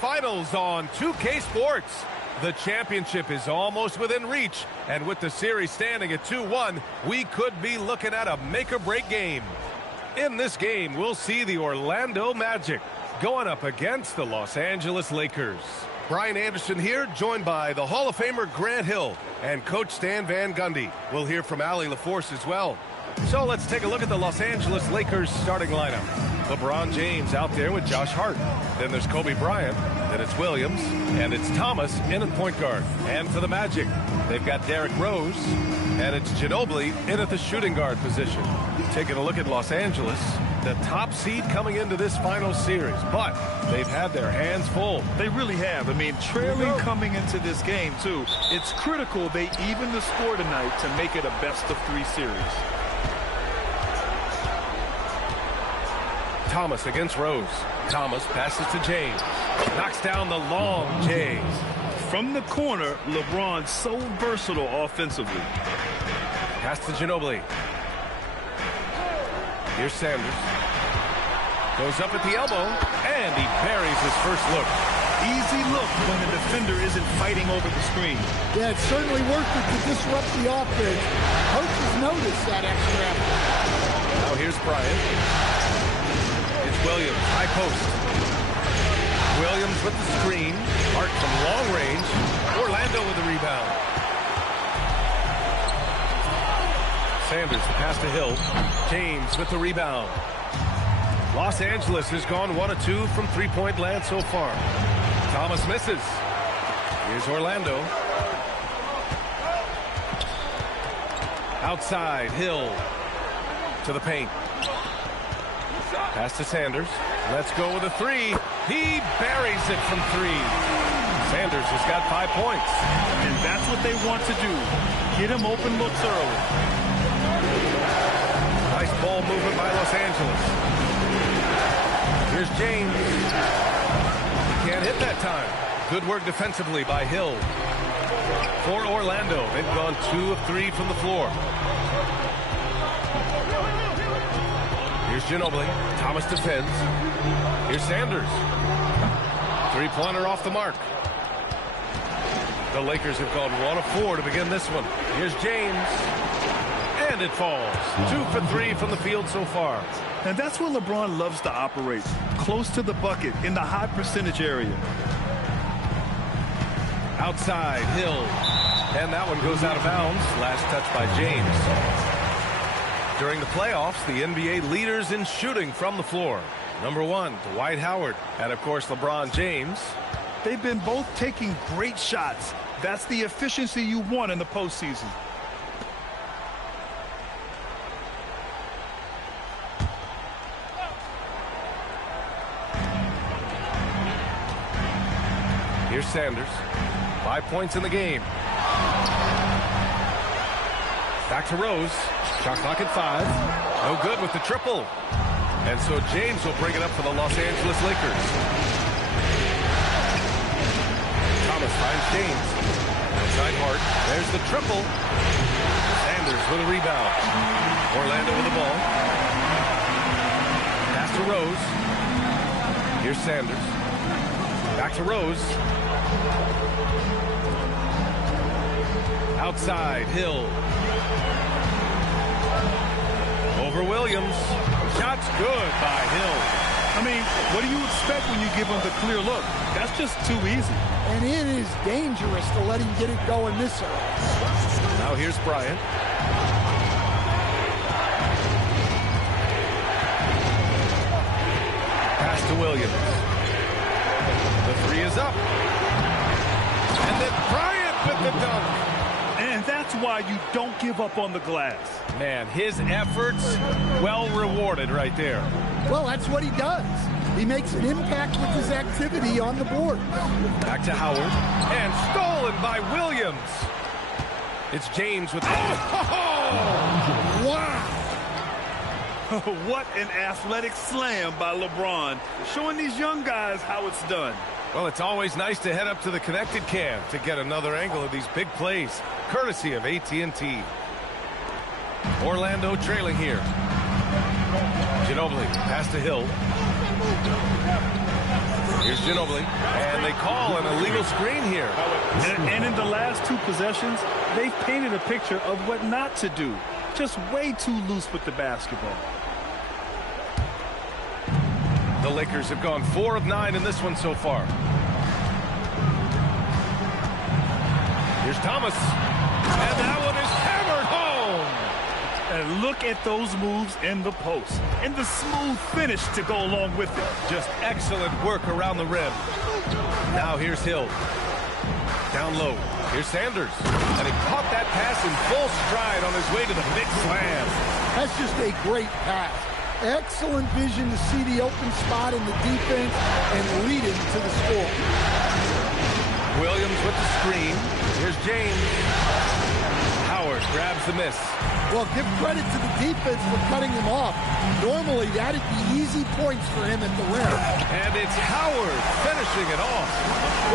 Finals on 2K Sports. The championship is almost within reach, and with the series standing at 2-1, we could be looking at a make-or-break game. In this game, we'll see the Orlando Magic going up against the Los Angeles Lakers. Brian Anderson here, joined by the Hall of Famer Grant Hill and Coach Stan Van Gundy. We'll hear from Allie LaForce as well. So let's take a look at the Los Angeles Lakers starting lineup. LeBron James out there with Josh Hart. Then there's Kobe Bryant. Then it's Williams. And it's Thomas in at point guard. And for the Magic, they've got Derrick Rose. And it's Ginobili in at the shooting guard position. Taking a look at Los Angeles, the top seed coming into this final series. But they've had their hands full. They really have. I mean, trailing coming into this game, too. It's critical they even the score tonight to make it a best-of-3 series. Thomas against Rose. Thomas passes to James. Knocks down the long Jays. From the corner, LeBron's so versatile offensively. Pass to Ginobili. Here's Sanders. Goes up at the elbow, and he buries his first look. Easy look when the defender isn't fighting over the screen. Yeah, it certainly worked to disrupt the offense. Coaches noticed that extra effort. Now here's Bryant. It's Williams, high post. Williams with the screen. Hart from long range. Orlando with the rebound. Sanders, the pass to Hill. James with the rebound. Los Angeles has gone 1 of 2 from three-point land so far. Thomas misses. Here's Orlando. Outside, Hill to the paint. Pass to Sanders. Let's go with a three. He buries it from 3. Sanders has got 5 points. And that's what they want to do. Get him open looks early. Nice ball movement by Los Angeles. Here's James. He can't hit that time. Good work defensively by Hill. For Orlando, they've gone 2 of 3 from the floor. Here's Ginobili. Thomas defends. Here's Sanders. Three-pointer off the mark. The Lakers have gone 1 of 4 to begin this one. Here's James. And it falls. 2 for 3 from the field so far. And that's where LeBron loves to operate. Close to the bucket in the high percentage area. Outside, Hill. And that one goes out of bounds. Last touch by James. During the playoffs, the NBA leaders in shooting from the floor. Number 1, Dwight Howard. And, of course, LeBron James. They've been both taking great shots. That's the efficiency you want in the postseason. Here's Sanders. 5 points in the game. Back to Rose. Shot clock at 5. No good with the triple. And so James will bring it up for the Los Angeles Lakers. Thomas finds James. Outside Hart. There's the triple. Sanders with a rebound. Orlando with the ball. Pass to Rose. Here's Sanders. Back to Rose. Outside, Hill. Over Williams. Shot's good by Hill. I mean, what do you expect when you give him the clear look? That's just too easy. And it is dangerous to let him get it going this early. Now here's Bryant. Pass to Williams. The 3 is up. And then Bryant with the dunk. And that's why you don't give up on the glass. Man, his efforts well rewarded right there. Well, that's what he does. He makes an impact with his activity on the board. Back to Howard. And stolen by Williams. It's James with... Oh! Wow! What an athletic slam by LeBron. Showing these young guys how it's done. Well, it's always nice to head up to the connected cam to get another angle of these big plays, courtesy of AT&T. Orlando trailing here. Ginobili, pass to Hill. Here's Ginobili, and they call an illegal screen here. And in the last 2 possessions, they've painted a picture of what not to do. Just way too loose with the basketball. The Lakers have gone 4 of 9 in this one so far. Here's Thomas, and that one is hammered home. And look at those moves in the post and the smooth finish to go along with it. Just excellent work around the rim. Now here's Hill. Down low. Here's Sanders. And he caught that pass in full stride on his way to the big slam. That's just a great pass. Excellent vision to see the open spot in the defense and lead him to the score. Williams with the screen. Here's James. Howard grabs the miss. Well, give credit to the defense for cutting him off. Normally, that'd be easy points for him at the rim. And it's Howard finishing it off.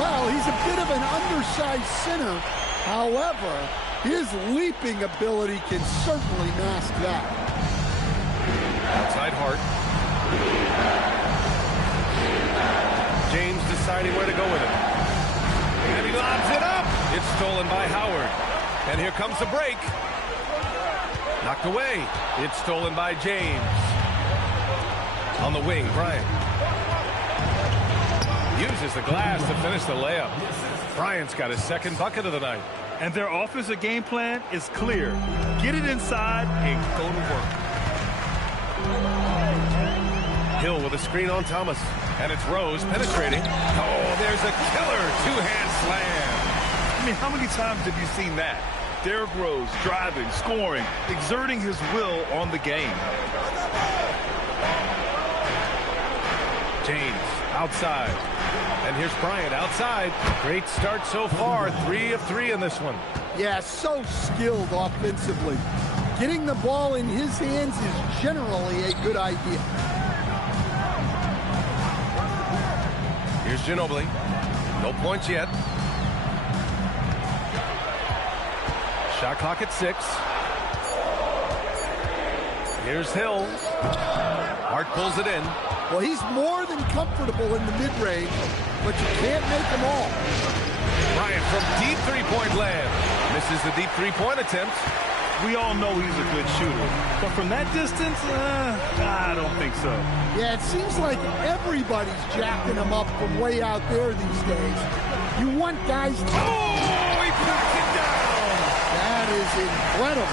Well, he's a bit of an undersized center. However, his leaping ability can certainly mask that. Outside Hart. James deciding where to go with it. And he lobs it up. It's stolen by Howard. And here comes the break. Knocked away. It's stolen by James. On the wing, Bryant. Uses the glass to finish the layup. Bryant's got his 2nd bucket of the night. And their offensive game plan is clear. Get it inside and go to work. Hill with a screen on Thomas. And it's Rose penetrating. Oh, there's a killer 2-hand slam. I mean, how many times have you seen that? Derrick Rose driving, scoring, exerting his will on the game. James outside. And here's Bryant outside. Great start so far. 3 of 3 in this one. Yeah, so skilled offensively. Getting the ball in his hands is generally a good idea. Here's Ginobili. No points yet. Shot clock at 6. Here's Hill. Hart pulls it in. Well, he's more than comfortable in the mid-range, but you can't make them all. Bryant from deep 3-point land. Misses the deep 3-point attempt. We all know he's a good shooter, but from that distance, I don't think so. Yeah, it seems like everybody's jacking him up from way out there these days. You want guys to... Oh, he puts it down! That is incredible.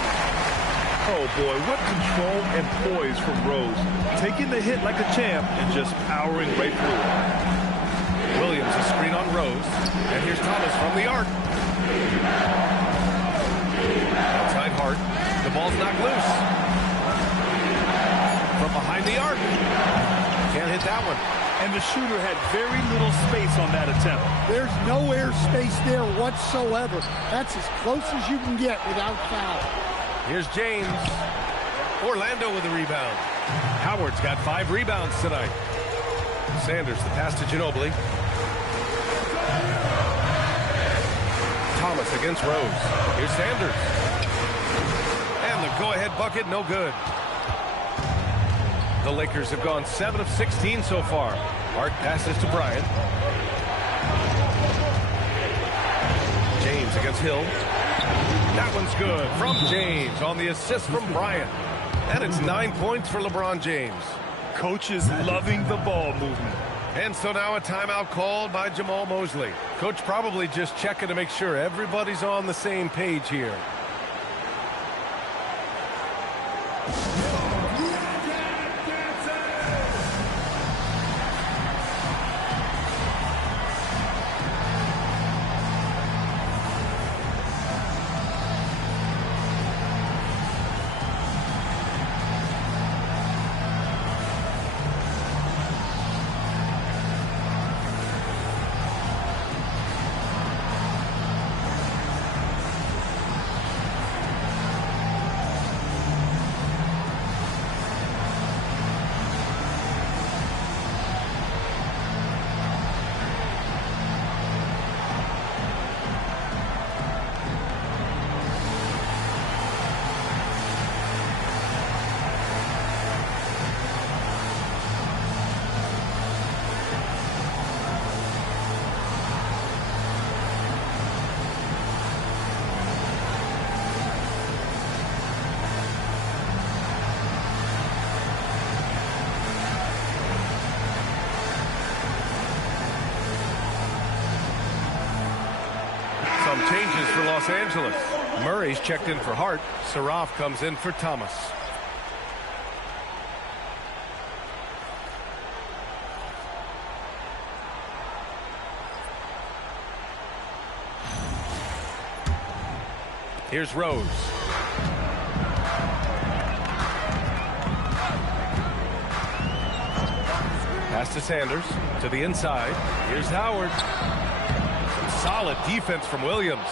Oh, boy, what control and poise from Rose. Taking the hit like a champ and just powering right through it. Williams a screen on Rose. And here's Thomas from the arc. Outside Hart. The ball's knocked loose. From behind the arc. Can't hit that one. And the shooter had very little space on that attempt. There's no air space there whatsoever. That's as close as you can get without foul. Here's James. Orlando with the rebound. Howard's got 5 rebounds tonight. Sanders, the pass to Ginobili. Thomas against Rose. Here's Sanders. And the go-ahead bucket, no good. The Lakers have gone 7 of 16 so far. Hart passes to Bryant. James against Hill. That one's good from James on the assist from Bryant. And it's 9 points for LeBron James. Coach is loving the ball movement. And so now a timeout called by Jamal Mosley. Coach probably just checking to make sure everybody's on the same page here. Some changes for Los Angeles. Murray's checked in for Hart. Saraf comes in for Thomas. Here's Rose. Pass to Sanders. To the inside. Here's Howard. Some solid defense from Williams.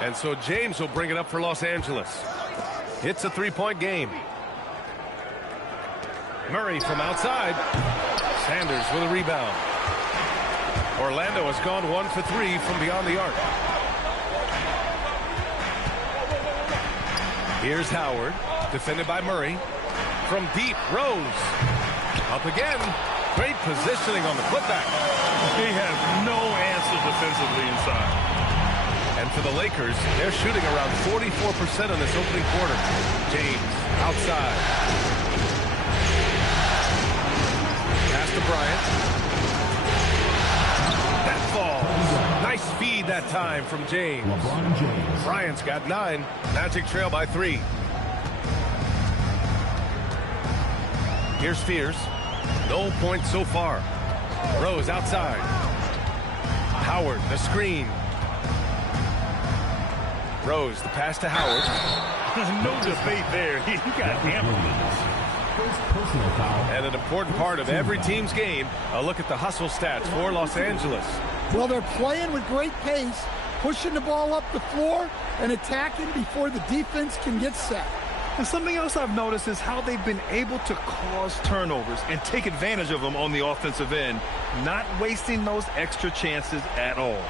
And so James will bring it up for Los Angeles. It's a three-point game. Murray from outside. Sanders with a rebound. Orlando has gone 1 for 3 from beyond the arc. Here's Howard, defended by Murray. From deep, Rose. Up again. Great positioning on the putback. He has no answer defensively inside. And for the Lakers, they're shooting around 44% in this opening quarter. James, outside. Pass to Bryant. That falls. Nice feed that time from James. Bryant's got 9. Magic trail by 3. Here's Spears. No points so far. Rose outside. Howard, the screen. Rose, the pass to Howard. No debate there. He got hammered. And an important part of every team's game, a look at the hustle stats for Los Angeles. Well, they're playing with great pace, pushing the ball up the floor and attacking before the defense can get set. And something else I've noticed is how they've been able to cause turnovers and take advantage of them on the offensive end, not wasting those extra chances at all.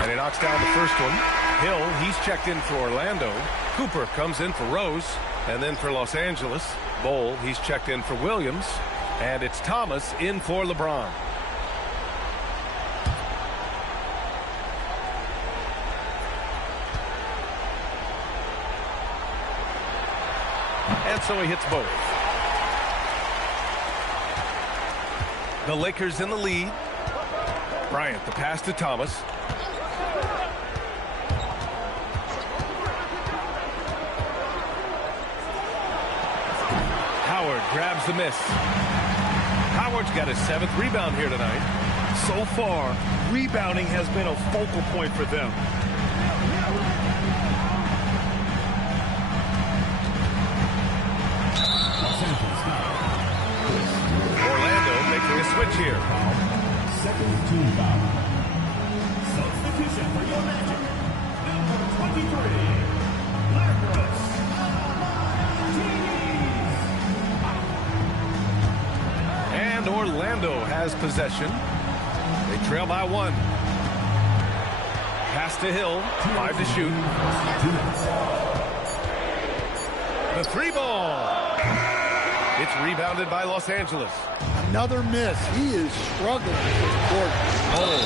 And he knocks down the first one. Hill, he's checked in for Orlando. Cooper comes in for Rose. And then for Los Angeles, Bowl, he's checked in for Williams. And it's Thomas in for LeBron. And so he hits both. The Lakers in the lead. Bryant, the pass to Thomas. Howard grabs the miss. Howard's got his 7th rebound here tonight. So far, rebounding has been a focal point for them. Orlando making a switch here. Second team foul. Substitution for your Magic. Number 23, Lazarus. And Orlando has possession. They trail by 1. Pass to Hill. 5 to shoot. The 3 ball. It's rebounded by Los Angeles. Another miss. He is struggling with this court. Oh,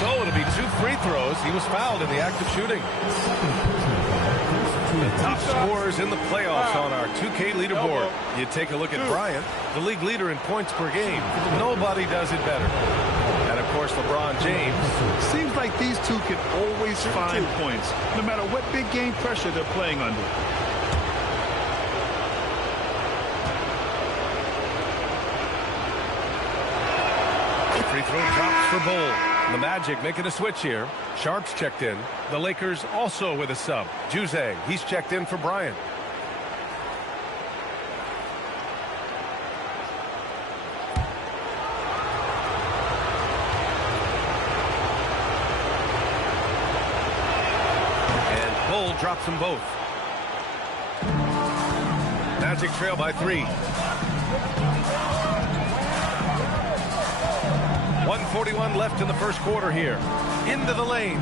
so it'll be 2 free throws. He was fouled in the act of shooting. The top scorers in the playoffs on our 2K leaderboard. You take a look at Bryant, the league leader in points per game. Nobody does it better. And, of course, LeBron James. Seems like these two can always find points, no matter what big game pressure they're playing under. Free throw drops for Bowl. The Magic making a switch here. Sharp's checked in. The Lakers also with a sub. Juzang, he's checked in for Bryant. And Bull drops them both. Magic trail by 3. 1:41 left in the first quarter here. Into the lane.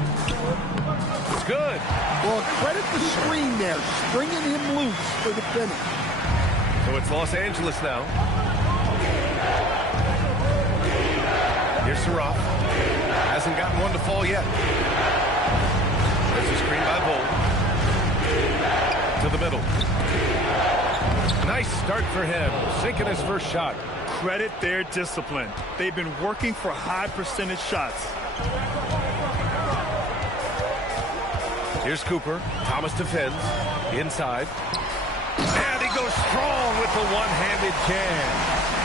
It's good. Well, credit the screen there, springing him loose for the finish. So it's Los Angeles now. Here's Saraf. Hasn't gotten one to fall yet. There's a screen by Bull. To the middle. Nice start for him. Sinking his first shot. Credit their discipline. They've been working for high percentage shots. Here's Cooper. Thomas defends. Inside. And he goes strong with the one-handed jam.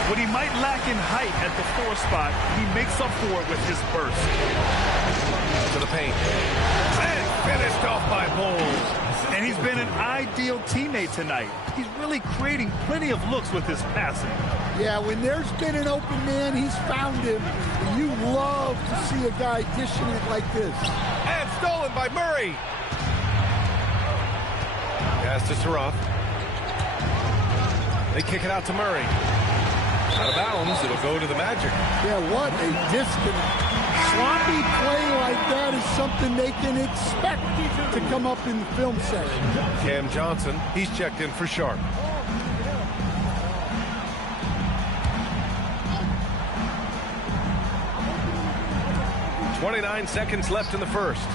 What he might lack in height at the 4 spot, he makes up for it with his burst. To the paint. And finished off by Bowles. And he's been an ideal teammate tonight. He's really creating plenty of looks with his passing. Yeah, when there's been an open man, he's found him. You love to see a guy dishing it like this. And stolen by Murray. Pass to Saroff. They kick it out to Murray. Out of bounds, it'll go to the Magic. Yeah, what a disconnect. Sloppy play like that is something they can expect to come up in the film session. Cam Johnson, he's checked in for Sharp. .29 seconds left in the first.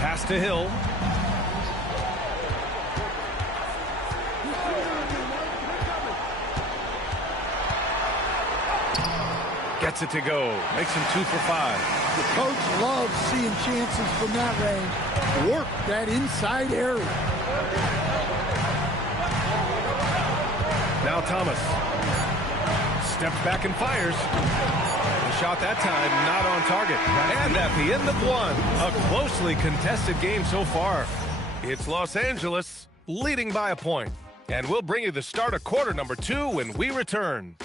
Pass to Hill. Gets it to go. Makes him 2 for 5. The coach loves seeing chances from that range. Work that inside area. Now Thomas. Steps back and fires. The shot that time not on target. And at the end of one, a closely contested game so far. It's Los Angeles leading by a point. And we'll bring you the start of quarter number 2 when we return.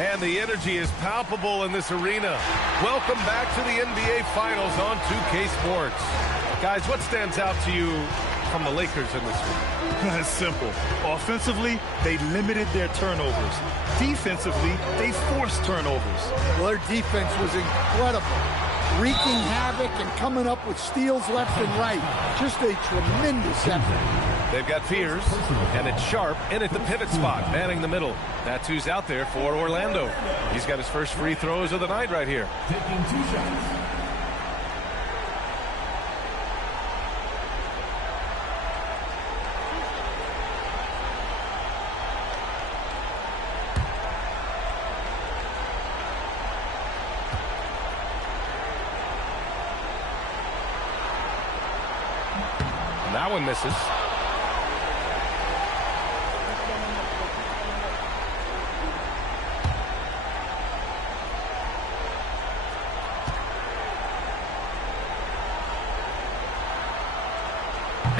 And the energy is palpable in this arena. Welcome back to the NBA Finals on 2K Sports. Guys, what stands out to you from the Lakers in this one? It's simple. Offensively, they limited their turnovers. Defensively, they forced turnovers. Well, their defense was incredible. Wreaking havoc and coming up with steals left and right. Just a tremendous effort. They've got Fears, and it's Sharp in at the pivot spot, manning the middle. That's who's out there for Orlando. He's got his first free throws of the night right here. Taking 2 shots. And that one misses.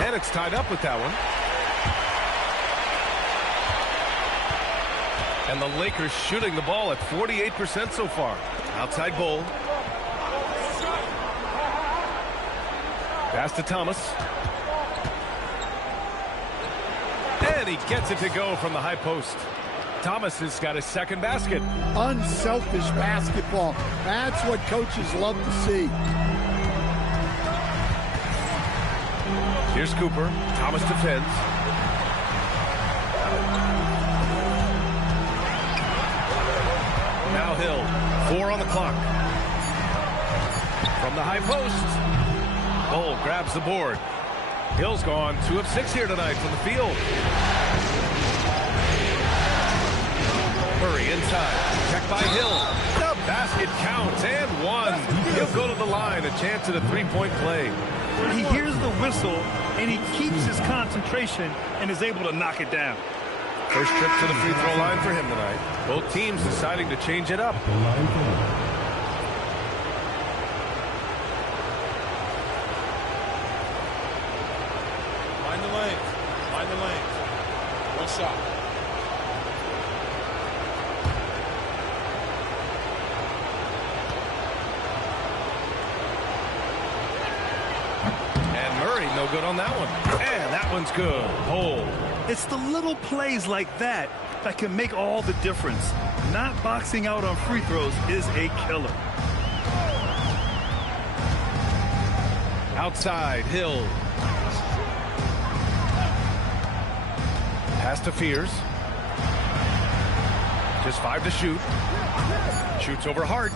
And it's tied up with that one. And the Lakers shooting the ball at 48% so far. Outside Bull. Pass to Thomas. And he gets it to go from the high post. Thomas has got his second basket. Unselfish basketball. That's what coaches love to see. Here's Cooper. Thomas defends. Now Hill. 4 on the clock. From the high post. Bull grabs the board. Hill's gone 2 of 6 here tonight from the field. Murray inside. Checked by Hill. The basket counts and one. He'll go to the line. A chance at a three-point play. He hears the whistle, and he keeps his concentration and is able to knock it down. First trip to the free throw line for him tonight. Both teams deciding to change it up. Find the lane. Find the lane. One shot. No good on that one. And that one's good. Hole. It's the little plays like that that can make all the difference. Not boxing out on free throws is a killer. Outside, Hill. Pass to Fears. Just 5 to shoot. Shoots over Hart.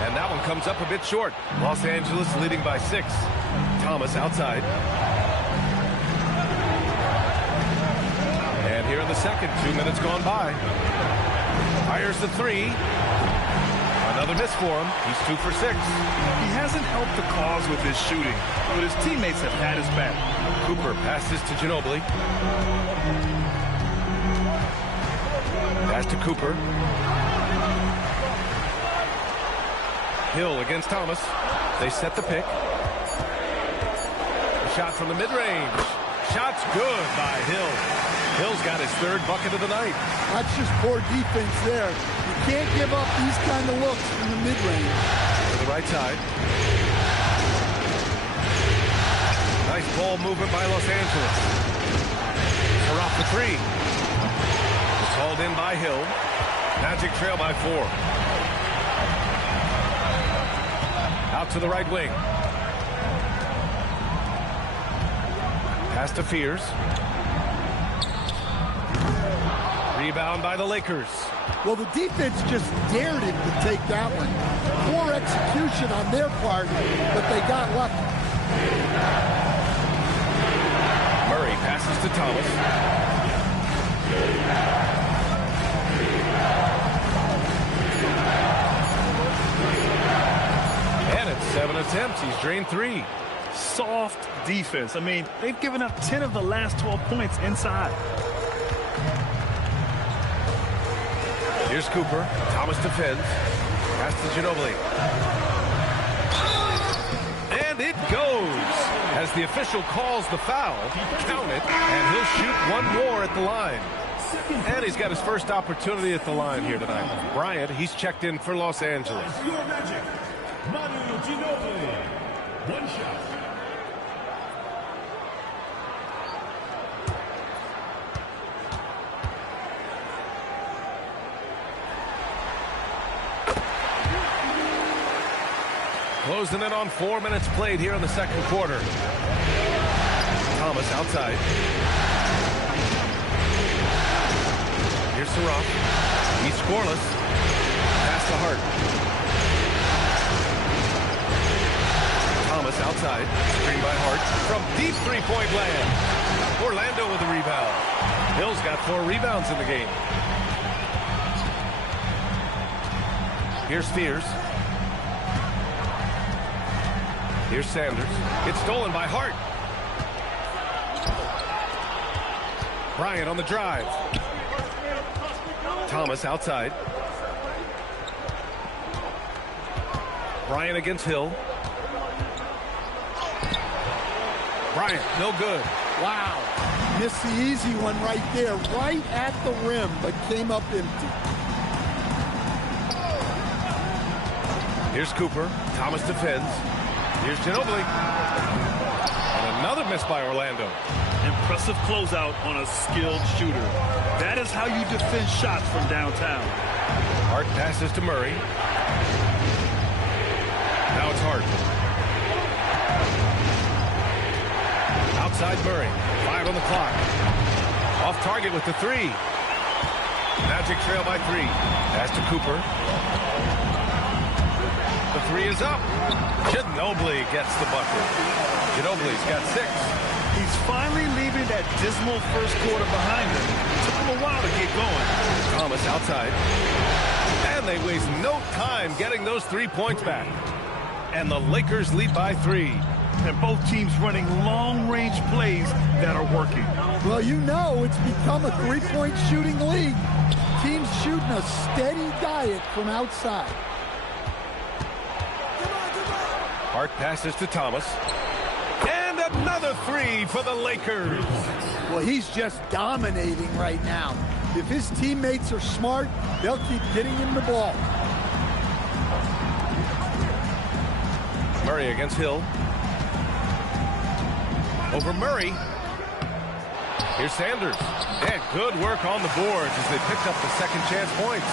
And that one comes up a bit short. Los Angeles leading by 6. Thomas outside. And here in the second, 2 minutes gone by. Fires the 3. Another miss for him. He's 2 for 6. He hasn't helped the cause with his shooting, but his teammates have had his back. Cooper passes to Ginobili. Pass to Cooper. Hill against Thomas. They set the pick. A shot from the mid-range. Shot's good by Hill. Hill's got his 3rd bucket of the night. That's just poor defense there. You can't give up these kind of looks from the mid-range. To the right side. Nice ball movement by Los Angeles. They're off the 3. Called in by Hill. Magic trail by 4. Out to the right wing. Pass to Fears. Rebound by the Lakers. Well, the defense just dared him to take that one. Poor execution on their part, but they got lucky. Murray passes to Thomas. And it's 7 attempts. He's drained 3. Soft defense. I mean, they've given up 10 of the last 12 points inside. Here's Cooper. Thomas defends. Pass to Ginobili. And it goes. As the official calls the foul, count it, and he'll shoot 1 more at the line. And he's got his first opportunity at the line here tonight. Bryant, he's checked in for Los Angeles. Your Magic, Manu Ginobili. 1 shot. Closing in on 4 minutes played here in the second quarter. Thomas outside. Here's Sarah. He's scoreless. Pass to Hart. Thomas outside. Screen by Hart. From deep three-point land. Orlando with a rebound. Hill's got 4 rebounds in the game. Here's Fears. Here's Sanders. It's stolen by Hart. Bryant on the drive. Thomas outside. Bryant against Hill. Bryant, no good. Wow. Missed the easy one right there, right at the rim, but came up empty. Here's Cooper. Thomas defends. Here's Ginobili. And another miss by Orlando. Impressive closeout on a skilled shooter. That is how you defend shots from downtown. Hart passes to Murray. Now it's Hart. Outside Murray. 5 on the clock. Off target with the 3. Magic trail by 3. Pass to Cooper. The 3 is up. Ginobili gets the bucket. Ginobili's got 6. He's finally leaving that dismal first quarter behind him. It took him a while to get going. Thomas outside. And they waste no time getting those 3 points back. And the Lakers lead by 3. And both teams running long-range plays that are working. Well, you know it's become a 3-point shooting league. Teams shooting a steady diet from outside. Hart passes to Thomas. And another 3 for the Lakers. Well, he's just dominating right now. If his teammates are smart, they'll keep getting him the ball. Murray against Hill. Over Murray. Here's Sanders. And good work on the boards as they picked up the second chance points.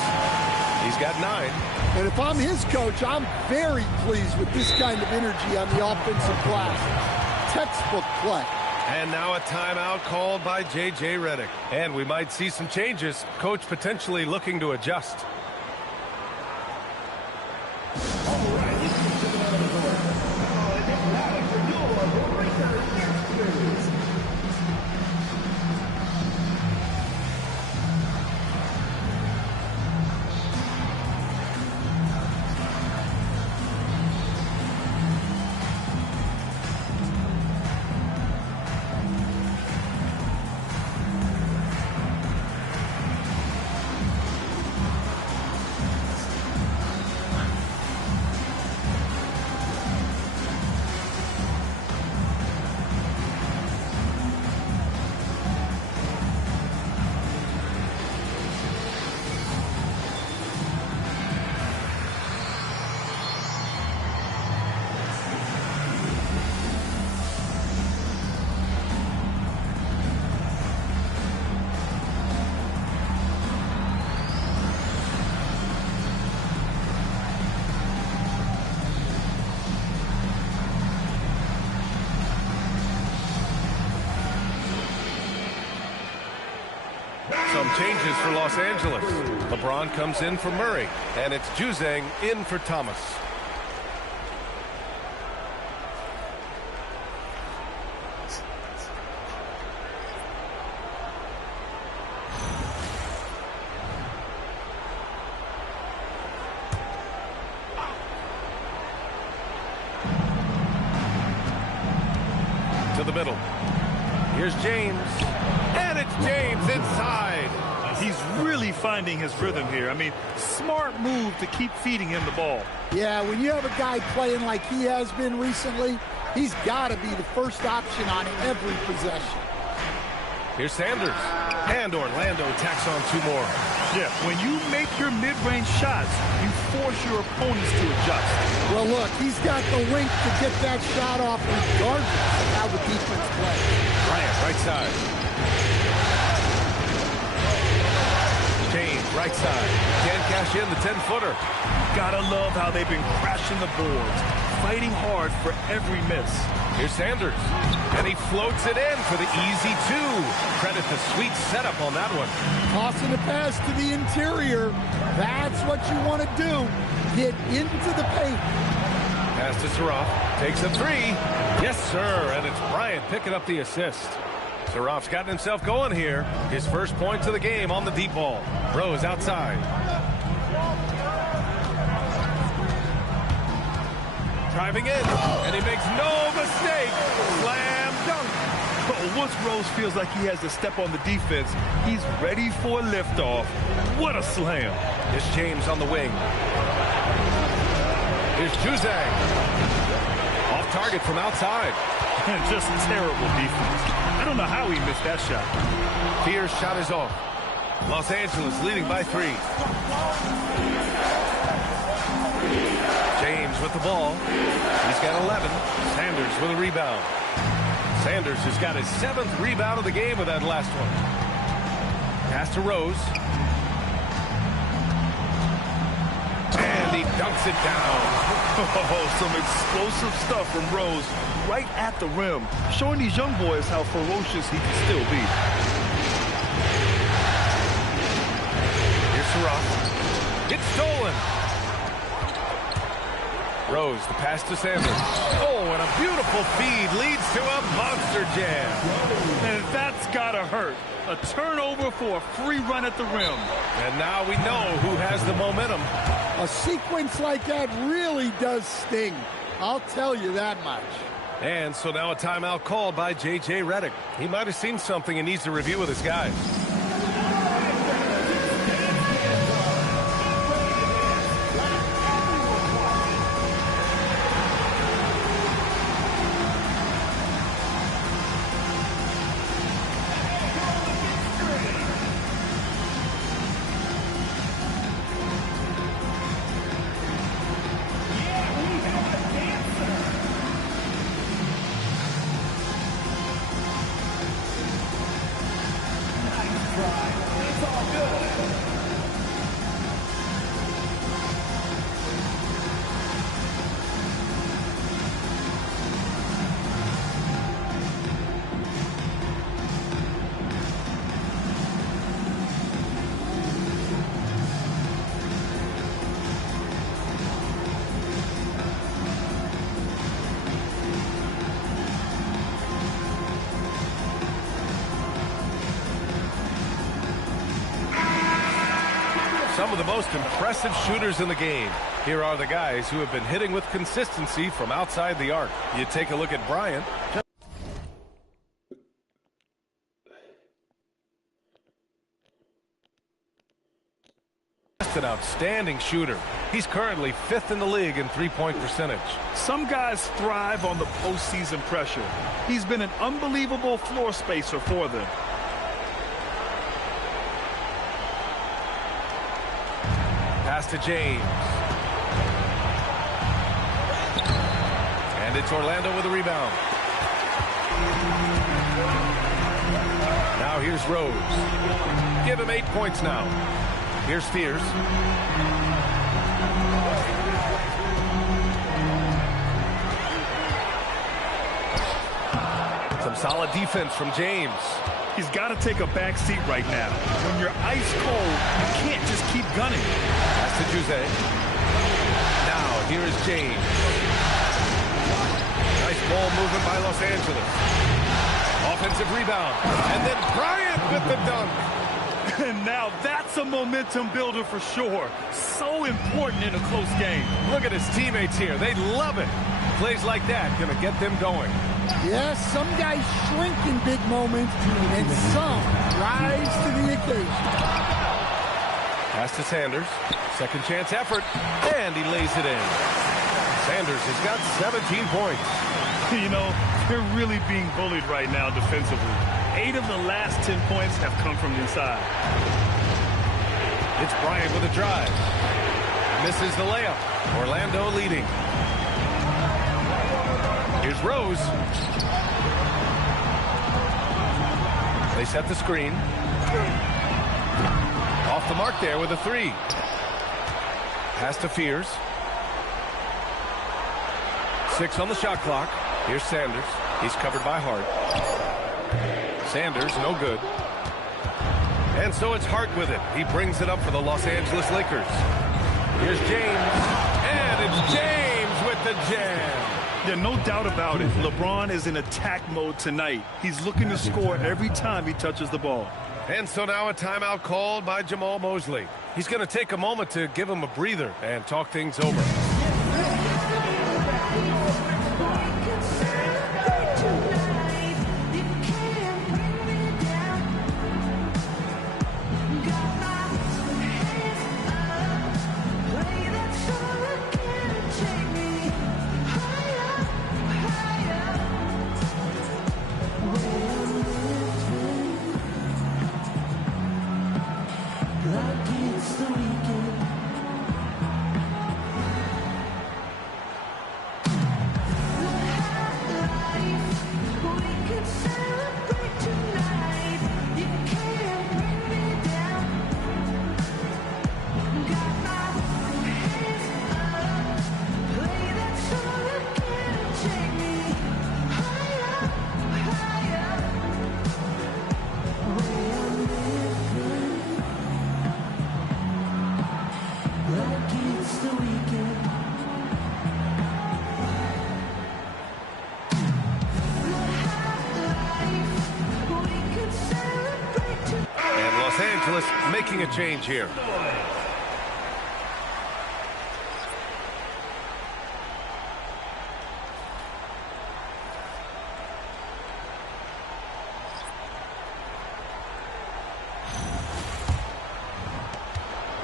He's got 9. And if I'm his coach, I'm very pleased with this kind of energy on the offensive glass. Textbook play. And now a timeout called by J.J. Redick. And we might see some changes. Coach potentially looking to adjust. Some changes for Los Angeles. LeBron comes in for Murray, and it's Juzang in for Thomas. To the middle. Here's James. And it's James inside. He's really finding his rhythm here. I mean, smart move to keep feeding him the ball. Yeah, when you have a guy playing like he has been recently, he's got to be the first option on every possession. Here's Sanders. And Orlando tacks on two more. Yeah, when you make your mid-range shots, you force your opponents to adjust. Well, look, he's got the length to get that shot off regardless of how the defense plays. Bryant, right side. James, right side. Can't cash in the 10-footer. Gotta love how they've been crashing the boards, fighting hard for every miss. Here's Sanders. And he floats it in for the easy two. Credit the sweet setup on that one. Tossing a pass to the interior. That's what you want to do. Get into the paint. Pass to Saraf. Takes a three. Yes, sir. And it's Bryant picking up the assist. Saraf's gotten himself going here. His first points of the game on the deep ball. Rose outside. Driving in, and he makes no mistake. Slam dunk. Oh, once Rose feels like he has to step on the defense, he's ready for a liftoff. What a slam. Here's James on the wing. Here's Juzang. Off target from outside. Just terrible defense. I don't know how he missed that shot. Pierce's shot is off. Los Angeles leading by 3. James with the ball. He's got 11. Sanders with a rebound. Sanders has got his 7th rebound of the game with that last one. Pass to Rose. And he dunks it down. Oh, some explosive stuff from Rose right at the rim, showing these young boys how ferocious he can still be. Here's Saraf. It's stolen. Rose, the pass to Sanders. Oh, and a beautiful feed leads to a monster jam. And that's gotta hurt. A turnover for a free run at the rim. And now we know who has the momentum. A sequence like that really does sting. I'll tell you that much. And so now a timeout called by J.J. Redick. He might have seen something and needs to review with his guys. Some of the most impressive shooters in the game. Here are the guys who have been hitting with consistency from outside the arc. You take a look at Bryant. Just an outstanding shooter. He's currently 5th in the league in three-point percentage. Some guys thrive on the postseason pressure. He's been an unbelievable floor spacer for them. Pass to James. And it's Orlando with a rebound. Now here's Rose. Give him 8 points now. Here's Spears. Some solid defense from James. He's got to take a back seat right now. When you're ice cold, you can't just keep gunning. Pass to Jose. Now, here is James. Nice ball movement by Los Angeles. Offensive rebound. And then Bryant with the dunk. And now that's a momentum builder for sure. So important in a close game. Look at his teammates here. They love it. Plays like that going to get them going. Yes, some guys shrink in big moments, and some rise to the occasion. Pass to Sanders. Second chance effort, and he lays it in. Sanders has got 17 points. You know, they're really being bullied right now defensively. 8 of the last 10 points have come from inside. It's Bryant with a drive. Misses the layup. Orlando leading. Here's Rose. They set the screen. Off the mark there with a 3. Pass to Fears. 6 on the shot clock. Here's Sanders. He's covered by Hart. Sanders, no good. And so it's Hart with it. He brings it up for the Los Angeles Lakers. Here's James. And it's James with the jam. Yeah, no doubt about it. LeBron is in attack mode tonight. He's looking to score every time he touches the ball. And so now a timeout called by Jamal Mosley. He's going to take a moment to give him a breather and talk things over. Making a change here.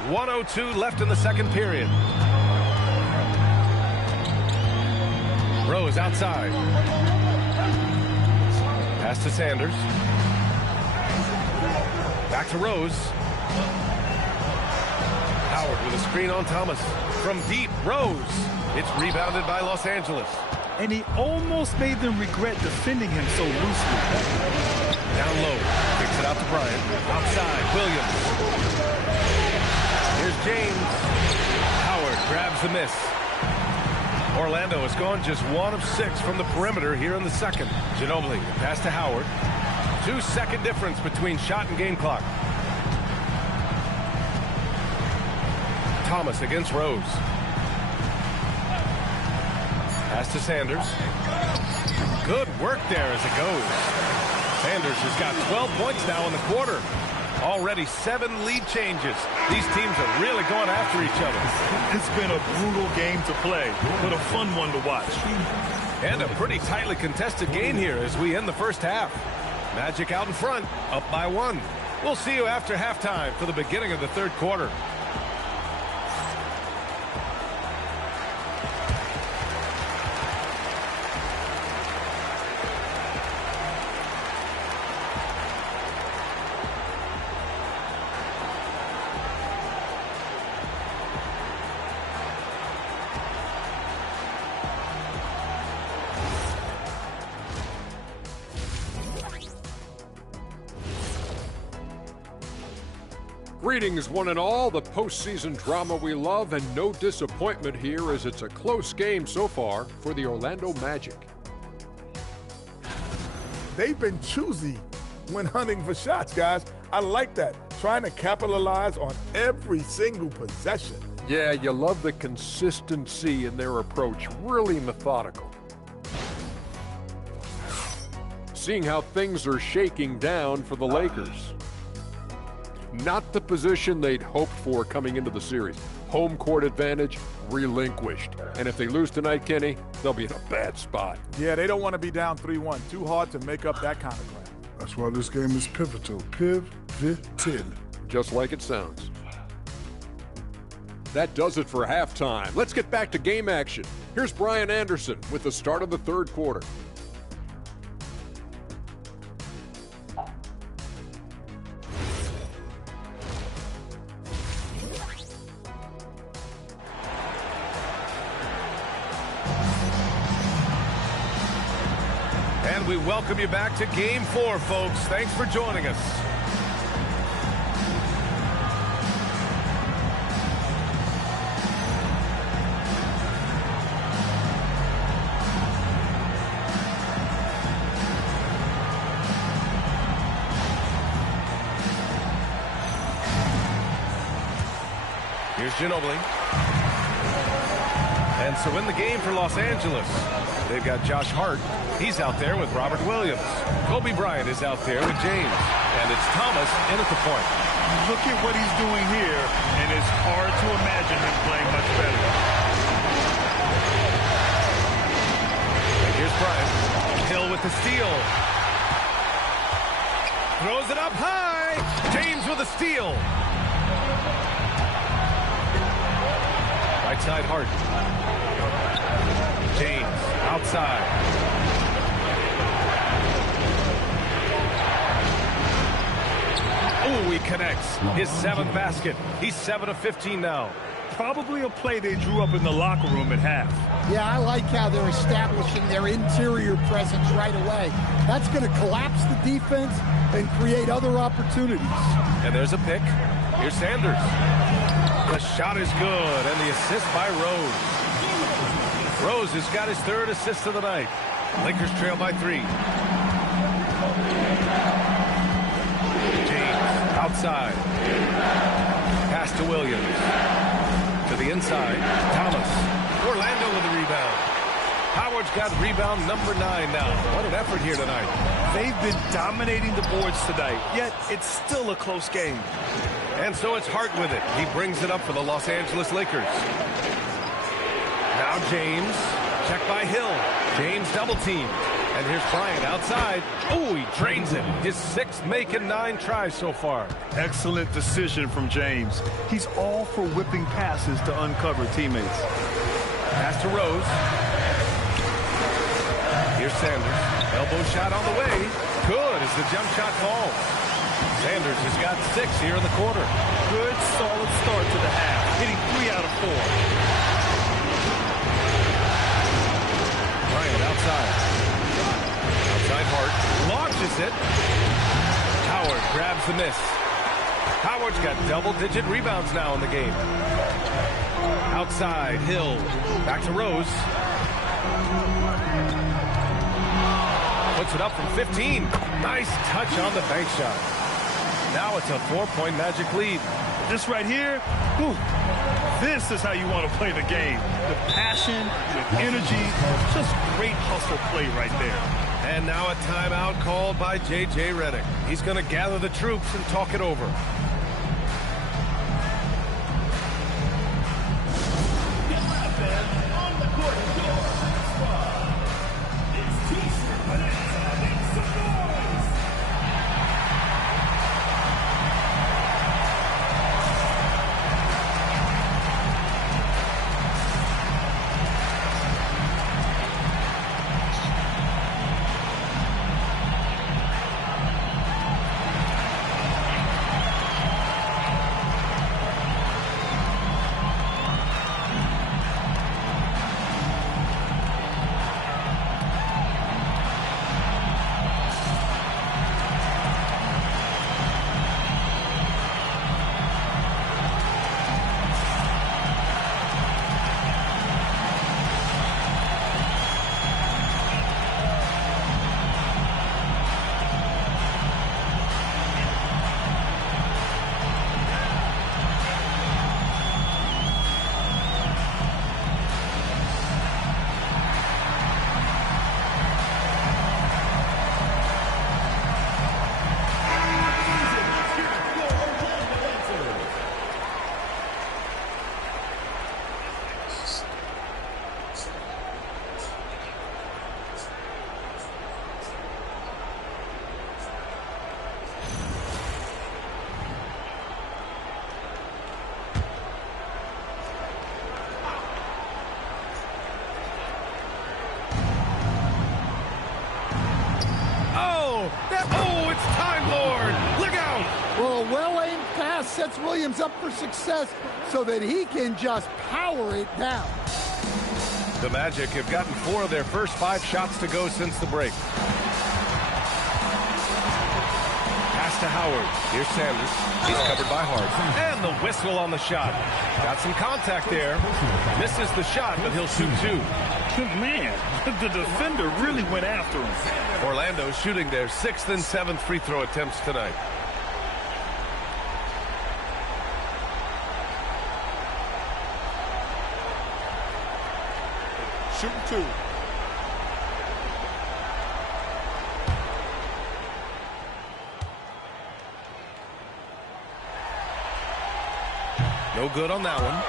.102 left in the second period. Rose outside. Pass to Sanders. Back to Rose. Howard with a screen on Thomas. From deep, Rose. It's rebounded by Los Angeles. And he almost made them regret defending him so loosely. Down low. Kicks it out to Bryant. Outside, Williams. Here's James. Howard grabs the miss. Orlando has gone just 1 of 6 from the perimeter here in the second. Ginobili, pass to Howard. 2-second difference between shot and game clock. Thomas against Rose. Pass to Sanders. Good work there as it goes. Sanders has got 12 points now in the quarter. Already 7 lead changes. These teams are really going after each other. It's been a brutal game to play, but a fun one to watch. And a pretty tightly contested game here as we end the first half. Magic out in front, up by 1. We'll see you after halftime for the beginning of the third quarter. Greetings, one and all. The postseason drama we love, and no disappointment here as it's a close game so far for the Orlando Magic. They've been choosy when hunting for shots, guys. I like that. Trying to capitalize on every single possession. Yeah, you love the consistency in their approach. Really methodical. Seeing how things are shaking down for the Lakers. Not the position they'd hoped for coming into the series. Home court advantage relinquished. And if they lose tonight, Kenny, they'll be in a bad spot. Yeah, they don't want to be down 3-1. Too hard to make up that kind of ground. That's why this game is pivotal. Pivotal. Just like it sounds. That does it for halftime. Let's get back to game action. Here's Brian Anderson with the start of the third quarter. We welcome you back to Game 4, folks. Thanks for joining us. Here's Ginobili. And so in the game for Los Angeles, they've got Josh Hart. He's out there with Robert Williams. Kobe Bryant is out there with James. And it's Thomas in at the point. Look at what he's doing here, and it's hard to imagine him playing much better. And here's Bryant. Hill with the steal. Throws it up high. James with a steal. Right side Hart. James outside. Ooh, he connects. His 7th basket. He's 7 of 15 now. Probably a play they drew up in the locker room at half. Yeah, I like how they're establishing their interior presence right away. That's going to collapse the defense and create other opportunities. And there's a pick. Here's Sanders. The shot is good, and the assist by Rose. Rose has got his 3rd assist of the night. Lakers trail by 3. James outside. Pass to Williams. To the inside. Thomas. Orlando with the rebound. Howard's got rebound number 9 now. What an effort here tonight. They've been dominating the boards tonight, yet it's still a close game. And so it's Hart with it. He brings it up for the Los Angeles Lakers. Now James. Check by Hill. James double teamed. And here's Bryant outside. Oh, he drains it. His 6th make and 9 tries so far. Excellent decision from James. He's all for whipping passes to uncover teammates. Pass to Rose. Here's Sanders. Elbow shot on the way. Good as the jump shot falls. Sanders has got 6 here in the quarter. Good, solid start to the half, hitting 3 out of 4. Bryant outside. Outside Hart. Launches it. Howard grabs the miss. Howard's got double-digit rebounds now in the game. Outside, Hill. Back to Rose. Puts it up from 15. Nice touch on the bank shot. Now it's a 4-point Magic lead. This right here, whew, this is how you want to play the game. With passion, with energy, just great hustle play right there. And now a timeout called by J.J. Redick. He's going to gather the troops and talk it over. On the court, it's T-shirt Bonanza. Make some noise. It's time, Lord. Look out. Well, a well-aimed pass sets Williams up for success so that he can just power it down. The Magic have gotten 4 of their first 5 shots to go since the break. Pass to Howard. Here's Sanders. He's covered by Hart. And the whistle on the shot. Got some contact there. Misses the shot, but he'll shoot 2. Man, the defender really went after him. Orlando shooting their 6th and 7th free throw attempts tonight. Shooting 2. No good on that one.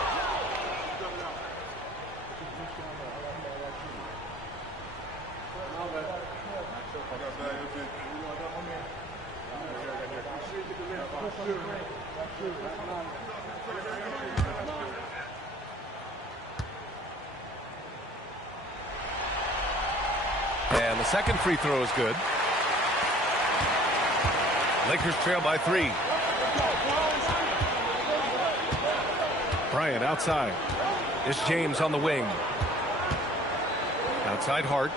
And the second free throw is good. Lakers trail by 3. Bryant outside. It's James on the wing. Outside Hart.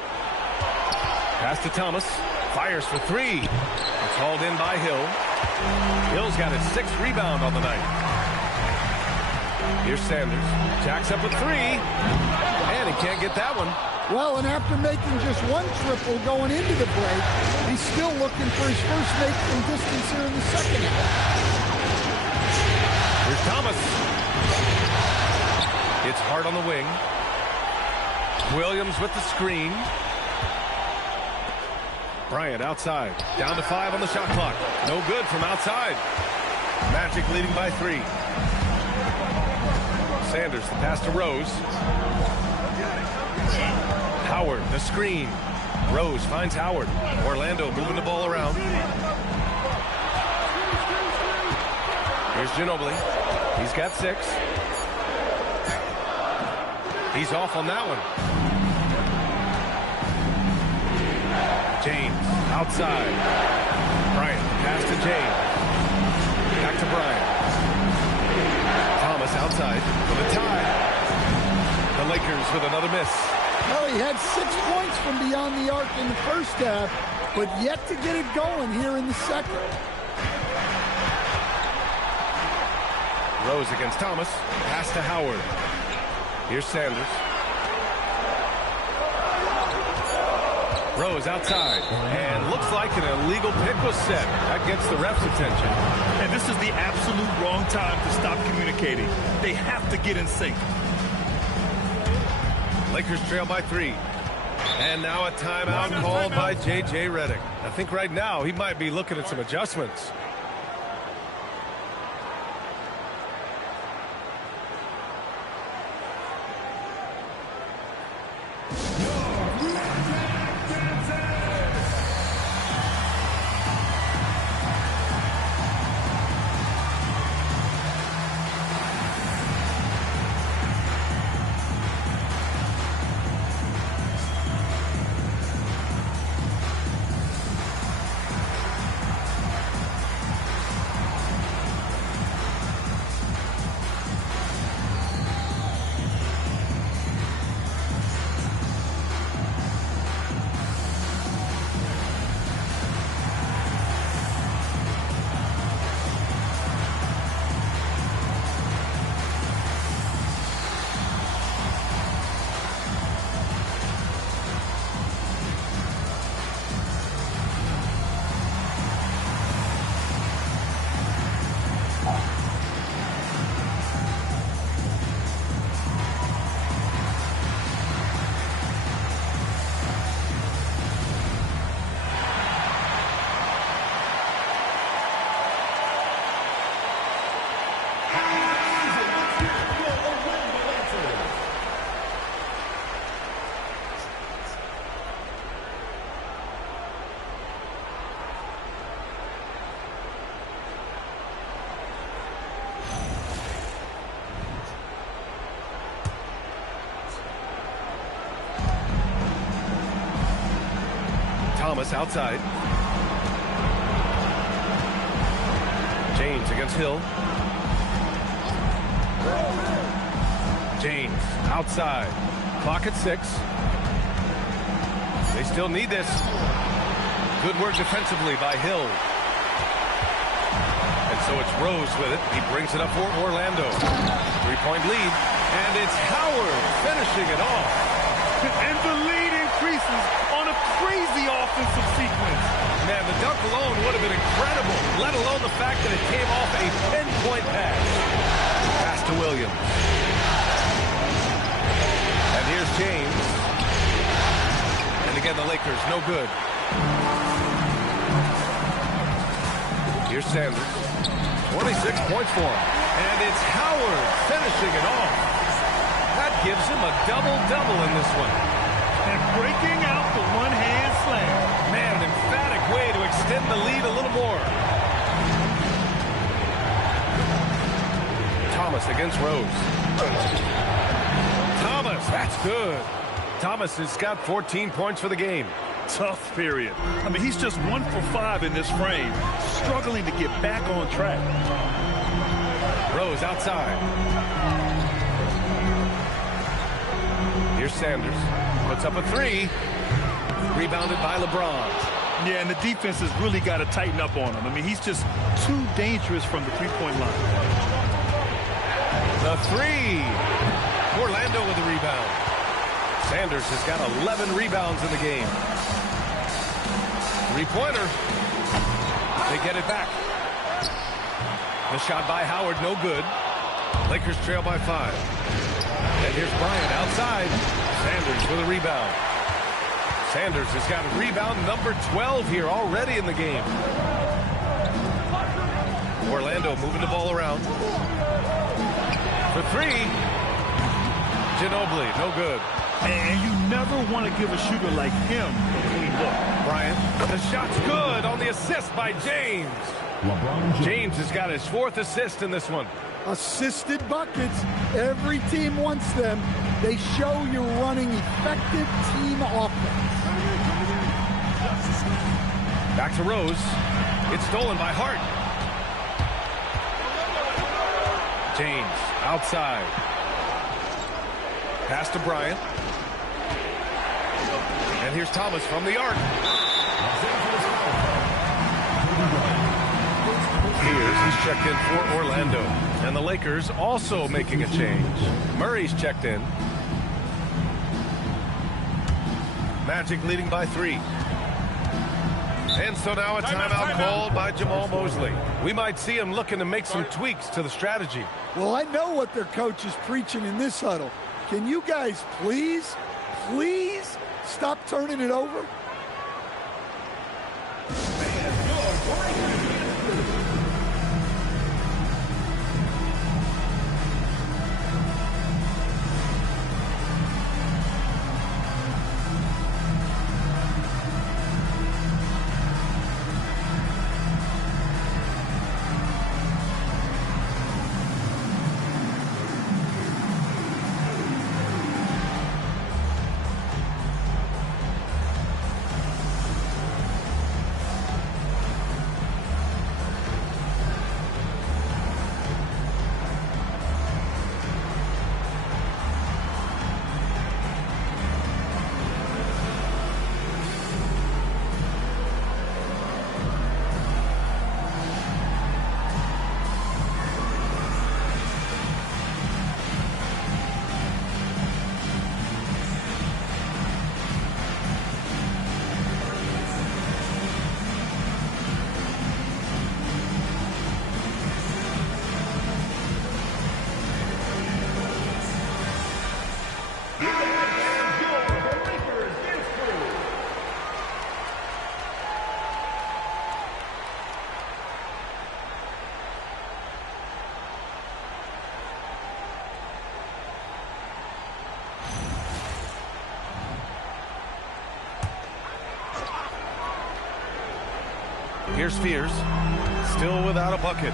Pass to Thomas. Fires for 3. It's hauled in by Hill. Hill's got his 6th rebound on the night. Here's Sanders. Jacks up with 3. And he can't get that one. Well, and after making just 1 triple going into the break, he's still looking for his first make from distance here in the second half. Here's Thomas. It's Hart on the wing. Williams with the screen. Bryant outside. Down to 5 on the shot clock. No good from outside. Magic leading by 3. Sanders, the pass to Rose. Howard, the screen. Rose finds Howard. Orlando moving the ball around. Here's Ginobili. He's got 6. He's off on that one. James outside. Bryant, pass to James. Back to Bryant. Thomas outside for the tie. The Lakers with another miss. Well, he had 6 points from beyond the arc in the first half, but yet to get it going here in the second. Rose against Thomas. Pass to Howard. Here's Sanders. Rose outside. And looks like an illegal pick was set. That gets the ref's attention. And this is the absolute wrong time to stop communicating. They have to get in sync. Lakers trail by 3. And now a timeout called by J.J. Redick. I think right now he might be looking at some adjustments. Thomas outside. James against Hill. James outside. Clock at 6. They still need this. Good work defensively by Hill. And so it's Rose with it. He brings it up for Orlando. 3-point lead. And it's Howard finishing it off. And the lead increases on a crazy offensive sequence. Man, the dunk alone would have been incredible, let alone the fact that it came off a 10-point pass. Pass to Williams. And here's James. And again, the Lakers, no good. Here's Sanders. 26 points for him. And it's Howard finishing it off. That gives him a double-double in this one. And breaking out the one-hand slam. Man, an emphatic way to extend the lead a little more. Thomas against Rose. Thomas, that's good. Thomas has got 14 points for the game. Tough period. I mean, he's just 1 for 5 in this frame, struggling to get back on track. Rose outside. Here's Sanders. Puts up a 3. Rebounded by LeBron. Yeah, and the defense has really got to tighten up on him. I mean, he's just too dangerous from the three-point line. The 3. Orlando with the rebound. Sanders has got 11 rebounds in the game. Three-pointer. They get it back. The shot by Howard, no good. Lakers trail by 5. And here's Bryant outside. Sanders with a rebound. Sanders has got rebound number 12 here already in the game. Orlando moving the ball around. For 3. Ginobili, no good. And you never want to give a shooter like him a clean look. Bryant, the shot's good on the assist by James. James has got his 4th assist in this one. Assisted buckets. Every team wants them. They show you're running effective team offense. Back to Rose. It's stolen by Hart. James outside. Pass to Bryant. And here's Thomas from the arc. He's checked in for Orlando. And the Lakers also making a change. Murray's checked in. Magic leading by 3. And so now a timeout called by Jamal Mosley. We might see him looking to make some tweaks to the strategy. Well, I know what their coach is preaching in this huddle. Can you guys please Stop turning it over. Here's Spears, still without a bucket.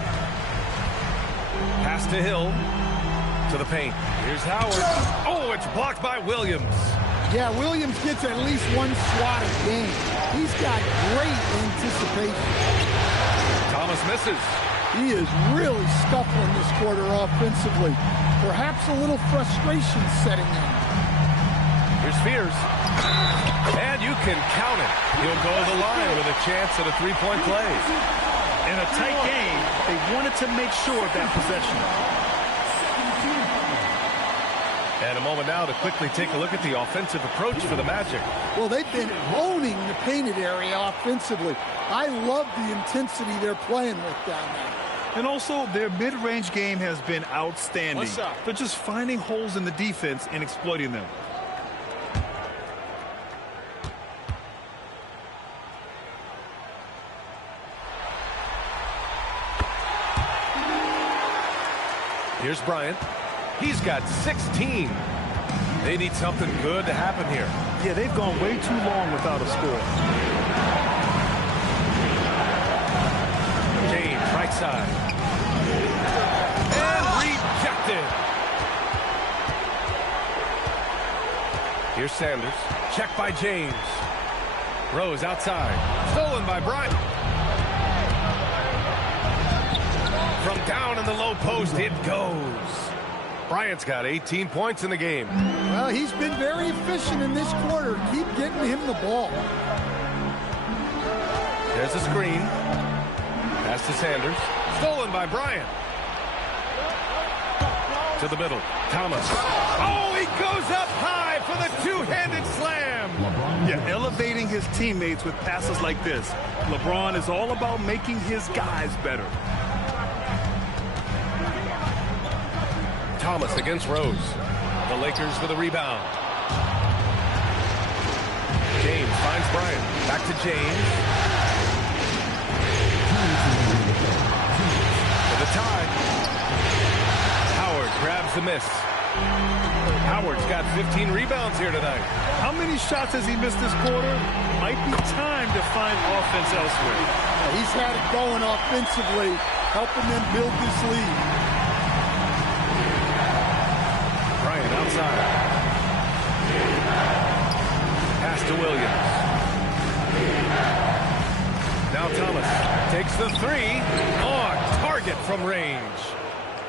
Pass to Hill, to the paint. Here's Howard. Oh, it's blocked by Williams. Yeah, Williams gets at least one swat a game. He's got great anticipation. Thomas misses. He is really scuffling this quarter offensively. Perhaps a little frustration setting in. Here's Spears. And you can count it. He'll go to the line with a chance at a three-point play. In a tight game, they wanted to make sure of that possession. And a moment now to quickly take a look at the offensive approach for the Magic. Well, they've been owning the painted area offensively. I love the intensity they're playing with down there. And also, their mid-range game has been outstanding. They're just finding holes in the defense and exploiting them. Here's Bryant. He's got 16. They need something good to happen here. Yeah, they've gone way too long without a score. James, right side. And rejected. Here's Sanders. Checked by James. Rose outside. Stolen by Bryant. From down in the low post, it goes. Bryant's got 18 points in the game. Well, he's been very efficient in this quarter. Keep getting him the ball. There's a screen. Pass to Sanders. Stolen by Bryant. To the middle. Thomas. Oh, he goes up high for the two-handed slam. Yeah, elevating his teammates with passes like this. LeBron is all about making his guys better. Thomas against Rose. The Lakers with a rebound. James finds Bryant. Back to James. For the tie. Howard grabs the miss. Howard's got 15 rebounds here tonight. How many shots has he missed this quarter? Might be time to find offense elsewhere. He's had it going offensively, helping them build this lead. Bryant outside. Pass to Williams. Now Thomas takes the three. On target from range.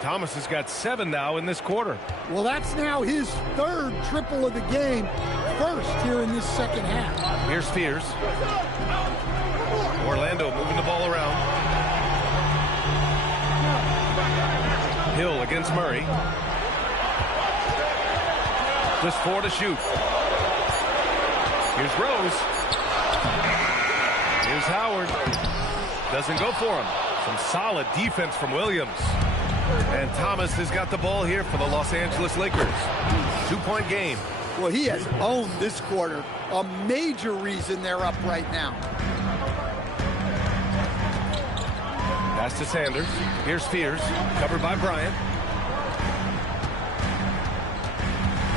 Thomas has got 7 now in this quarter. Well, that's now his third triple of the game. First here in this second half. Here's Spears. Orlando moving the ball around. Hill against Murray. Just 4 to shoot. Here's Rose. Here's Howard. Doesn't go for him. Some solid defense from Williams. And Thomas has got the ball here for the Los Angeles Lakers. 2-point game. Well, he has owned this quarter. a major reason they're up right now. Pass to Sanders. Here's Fears, covered by Bryant.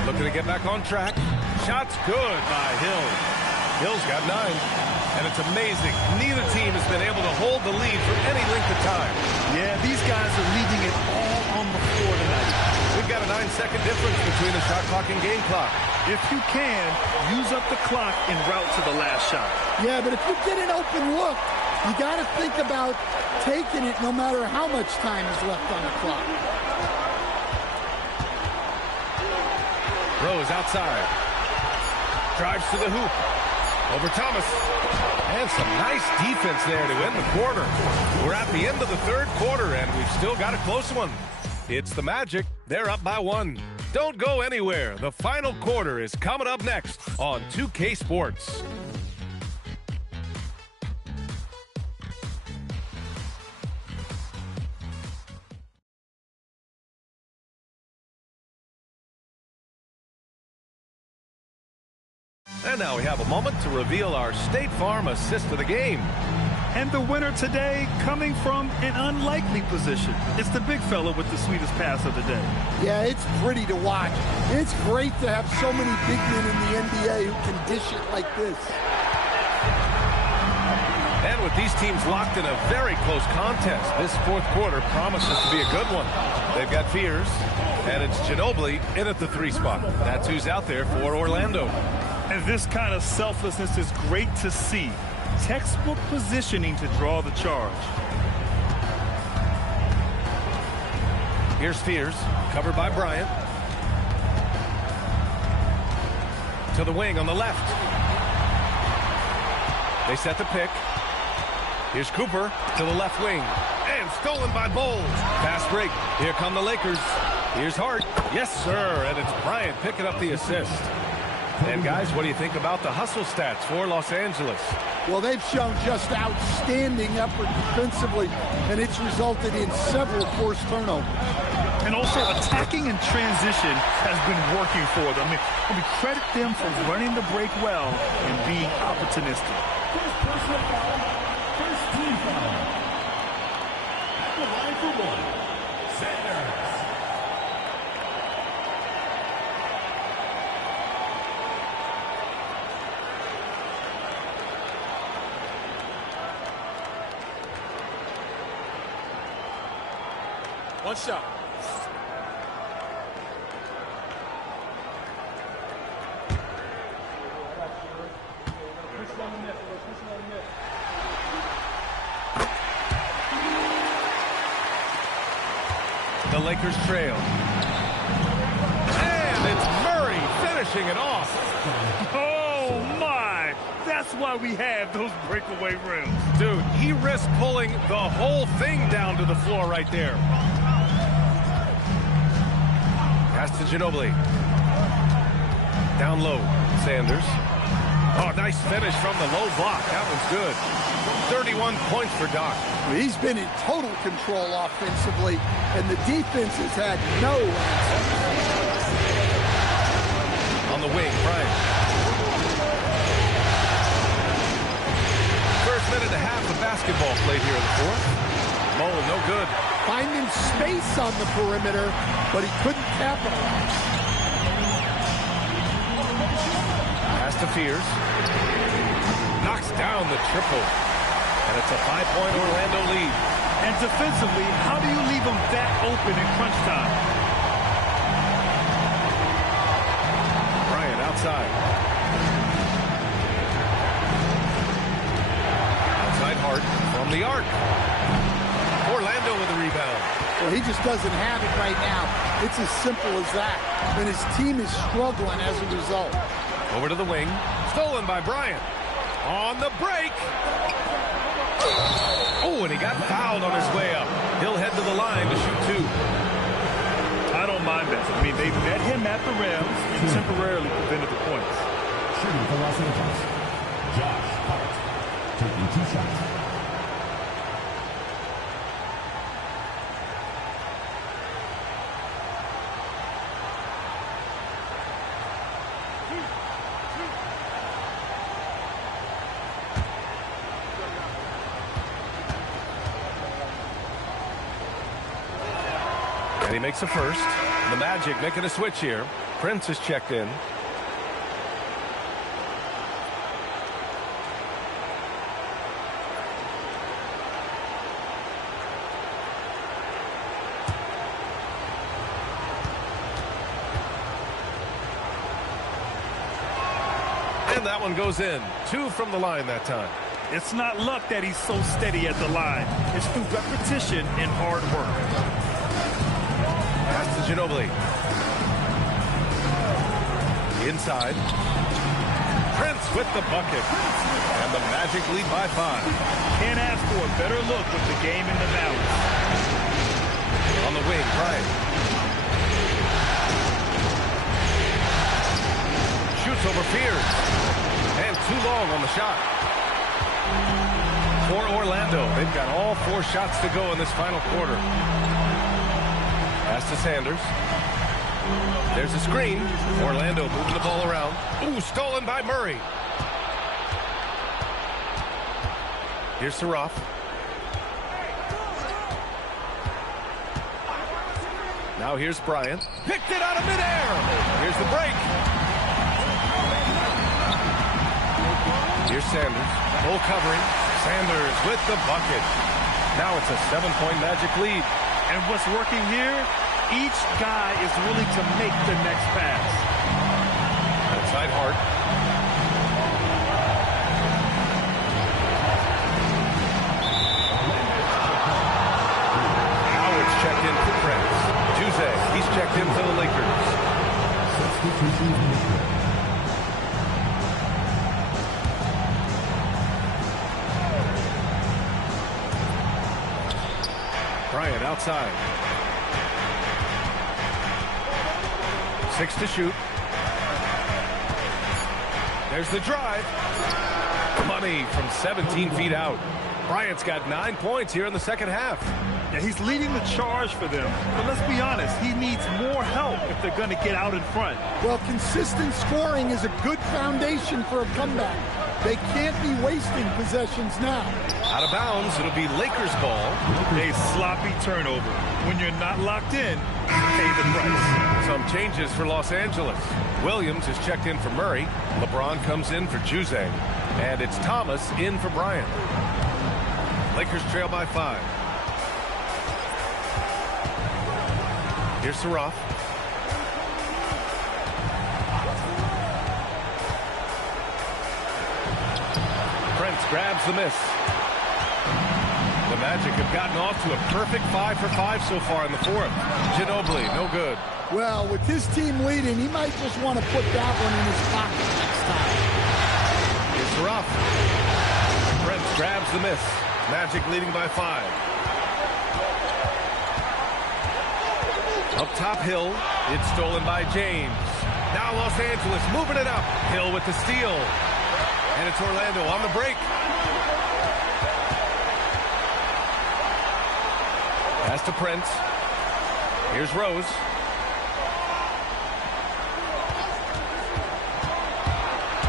Looking to get back on track. Shot's good by Hill. Hill's got 9. And it's amazing. Neither team has been able to hold the lead for any length of time. Yeah, these guys are leaving it all on the floor tonight. We've got a 9-second difference between the shot clock and game clock. If you can, use up the clock en route to the last shot. Yeah, but if you get an open look, you got to think about taking it no matter how much time is left on the clock. Rose outside. Drives to the hoop. Over Thomas. And some nice defense there to end the quarter. We're at the end of the third quarter, and we've still got a close one. It's the Magic. They're up by 1. Don't go anywhere. The final quarter is coming up next on 2K Sports. And now we have a moment to reveal our State Farm assist of the game. And the winner today coming from an unlikely position. It's the big fella with the sweetest pass of the day. Yeah, it's pretty to watch. It's great to have so many big men in the NBA who can dish it like this. And with these teams locked in a very close contest, this fourth quarter promises to be a good one. They've got Fears, and it's Ginobili in at the 3 spot. That's who's out there for Orlando. And this kind of selflessness is great to see. Textbook positioning to draw the charge. Here's Fears, covered by Bryant. To the wing on the left. They set the pick. Here's Cooper to the left wing. And stolen by Bowles. Fast break. Here come the Lakers. Here's Hart. Yes, sir. And it's Bryant picking up the assist. And guys, what do you think about the hustle stats for Los Angeles? Well, they've shown just outstanding effort defensively, and it's resulted in several forced turnovers. And also attacking in transition has been working for them. I mean, credit them for running the break well and being opportunistic. First personal foul, first team foul. At the line for 1, Sanders. One shot. The Lakers trail. And it's Murray finishing it off. Oh, my! That's why we have those breakaway rims. Dude, he risked pulling the whole thing down to the floor right there. Pass to Ginobili. Down low, Sanders. Oh, nice finish from the low block. That one's good. 31 points for Doc. He's been in total control offensively, and the defense has had no answer. On the wing, Bryant. First minute and a half of basketball played here in the fourth. Mole, no good. Finding space on the perimeter, but he couldn't capitalize. Pass to Fears. Knocks down the triple. And it's a 5-point Orlando lead. And defensively, how do you leave them that open in crunch time? Bryant outside. Outside Hart from the arc. Orlando with the rebound. Well, he just doesn't have it right now. It's as simple as that. And his team is struggling as a result. Over to the wing. Stolen by Bryant. On the break. Oh, and he got fouled on his way up. He'll head to the line to shoot 2. I don't mind that. I mean, they met him at the rim and temporarily prevented the points. Shooting for Los Angeles, Josh Hart, taking 2 shots. And he makes a first. The Magic making a switch here. Prince is checked in. And that one goes in. 2 from the line that time. It's not luck that he's so steady at the line. It's through repetition and hard work. Pass to Ginobili. Inside. Prince with the bucket. And the Magic lead by 5. Can't ask for a better look with the game in the balance. On the wing, Bryant. Shoots over Fears. And too long on the shot. For Orlando, they've got all 4 shots to go in this final quarter. Pass to Sanders. There's a screen. Orlando moving the ball around. Ooh, stolen by Murray. Here's Saroff. Now here's Bryant. Picked it out of midair. Here's the break. Here's Sanders. Full covering. Sanders with the bucket. Now it's a 7-point Magic lead. And what's working here, each guy is willing to make the next pass. Outside Hart. Howard's checked in for Prince. Jose, he's checked in for the Lakers. Bryant outside. 6 to shoot. There's the drive. Money from 17 feet out. Bryant's got 9 points here in the second half. Yeah, he's leading the charge for them. But let's be honest, he needs more help if they're going to get out in front. Well, consistent scoring is a good foundation for a comeback. They can't be wasting possessions now. Out of bounds, it'll be Lakers ball. A sloppy turnover. When you're not locked in, you pay the price. Some changes for Los Angeles. Williams is checked in for Murray. LeBron comes in for Jose. And it's Thomas in for Bryant. Lakers trail by 5. Here's Saroff. Prince grabs the miss. The Magic have gotten off to a perfect 5 for 5 so far in the 4th. Ginobili, no good. Well, with his team leading, he might just want to put that one in his pocket next time. Here's Saroff. Prince grabs the miss. Magic leading by 5. Up top, Hill. It's stolen by James. Now Los Angeles moving it up. Hill with the steal. And it's Orlando on the break. Pass to Prince. Here's Rose.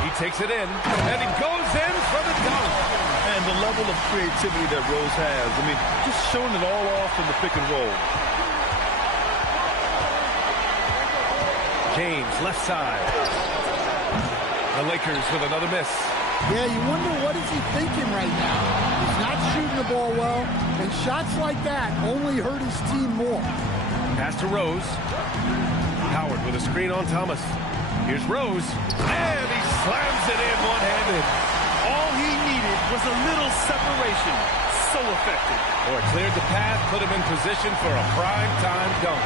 He takes it in, and he goes in for the dunk. And the level of creativity that Rose has, I mean, just showing it all off in the pick and roll. James, left side. The Lakers with another miss. Yeah, you wonder what is he thinking right now. He's not shooting the ball well, and shots like that only hurt his team more. Pass to Rose. Howard with a screen on Thomas. Here's Rose, and he slams it in one-handed. All he needed was a little separation. So effective. Boy, cleared the path, put him in position for a prime-time dunk.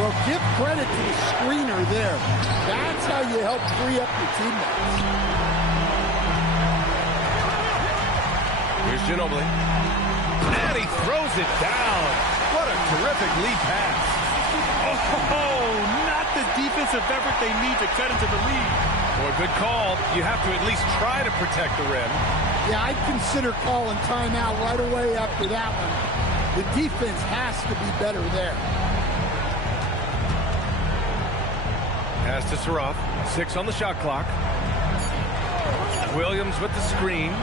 Well, give credit to the screener there. That's how you help free up your teammates. Here's Ginobili. And he throws it down. What a terrific lead pass. Oh, not the defensive effort they need to cut into the lead. Boy, good call. You have to at least try to protect the rim. Yeah, I'd consider calling timeout right away after that one. The defense has to be better there. Pass to Saroff. 6 on the shot clock. Williams with the screen.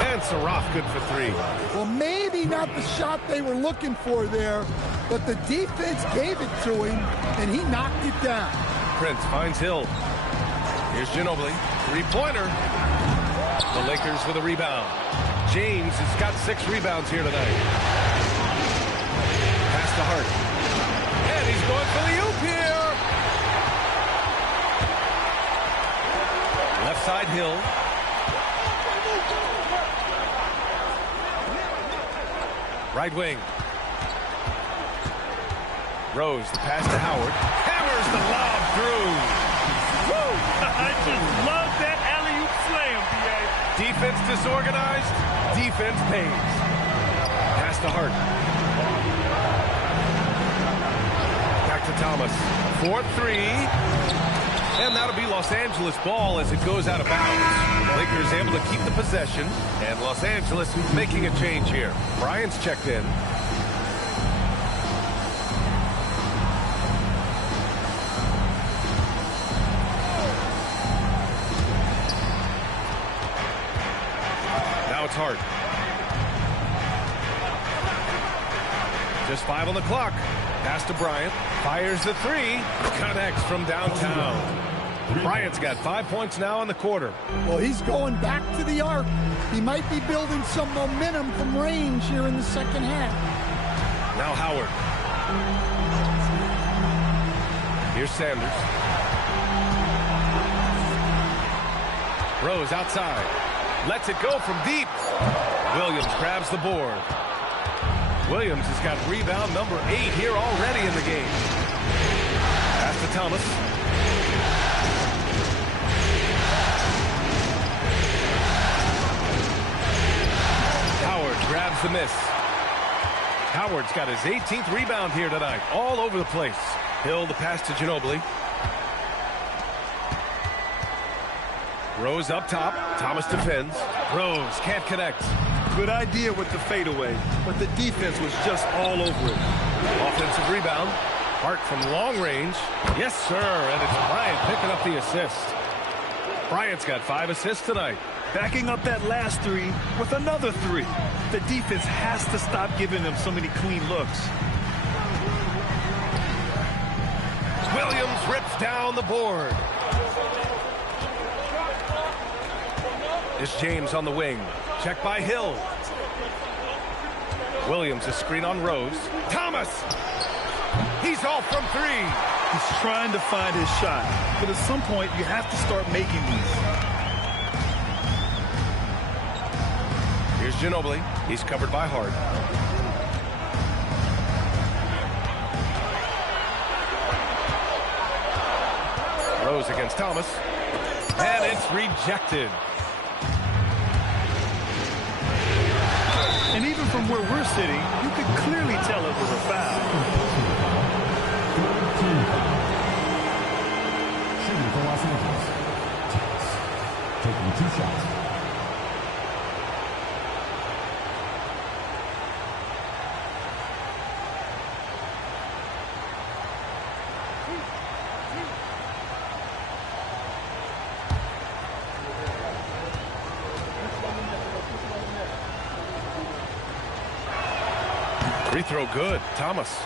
And Saroff good for 3. Well, maybe not the shot they were looking for there, but the defense gave it to him, and he knocked it down. Prince finds Hill. Here's Ginobili. Three-pointer. The Lakers with a rebound. James has got 6 rebounds here tonight. Pass to Hart. And he's going for the oop here. Left side Hill. Right wing. Rose, the pass to Howard. Hammers the lob through. Woo! I just love that alley-oop slam, B.A. Defense disorganized. Defense pays. Pass to Hart. Back to Thomas. 4-3. And that'll be Los Angeles ball as it goes out of bounds. Lakers able to keep the possession. And Los Angeles making a change here. Bryant's checked in. Now it's Hart. Just 5 on the clock. Pass to Bryant. Fires the 3. Connects from downtown. Bryant's got 5 points now in the quarter. Well, he's going back to the arc. He might be building some momentum from range here in the second half. Now Howard. Here's Sanders. Rose outside. Lets it go from deep. Williams grabs the board. Williams has got rebound number 8 here already in the game. Pass to Thomas. Howard grabs the miss. Howard's got his 18th rebound here tonight. All over the place. Hill the pass to Ginobili. Rose up top. Thomas defends. Rose can't connect. Good idea with the fadeaway, but the defense was just all over it. Offensive rebound. Hart from long range. Yes, sir. And it's Bryant picking up the assist. Bryant's got 5 assists tonight. Backing up that last 3 with another 3. The defense has to stop giving them so many clean looks. Williams rips down the board. It's James on the wing. Check by Hill. Williams a screen on Rose. Thomas! He's off from 3. He's trying to find his shot, but at some point you have to start making these. Here's Ginobili. He's covered by Hart. Rose against Thomas. And it's rejected. And even from where we're sitting, you could clearly tell it was a foul. Shooting for Los Angeles. Taking 2 shots. Free throw good. Thomas.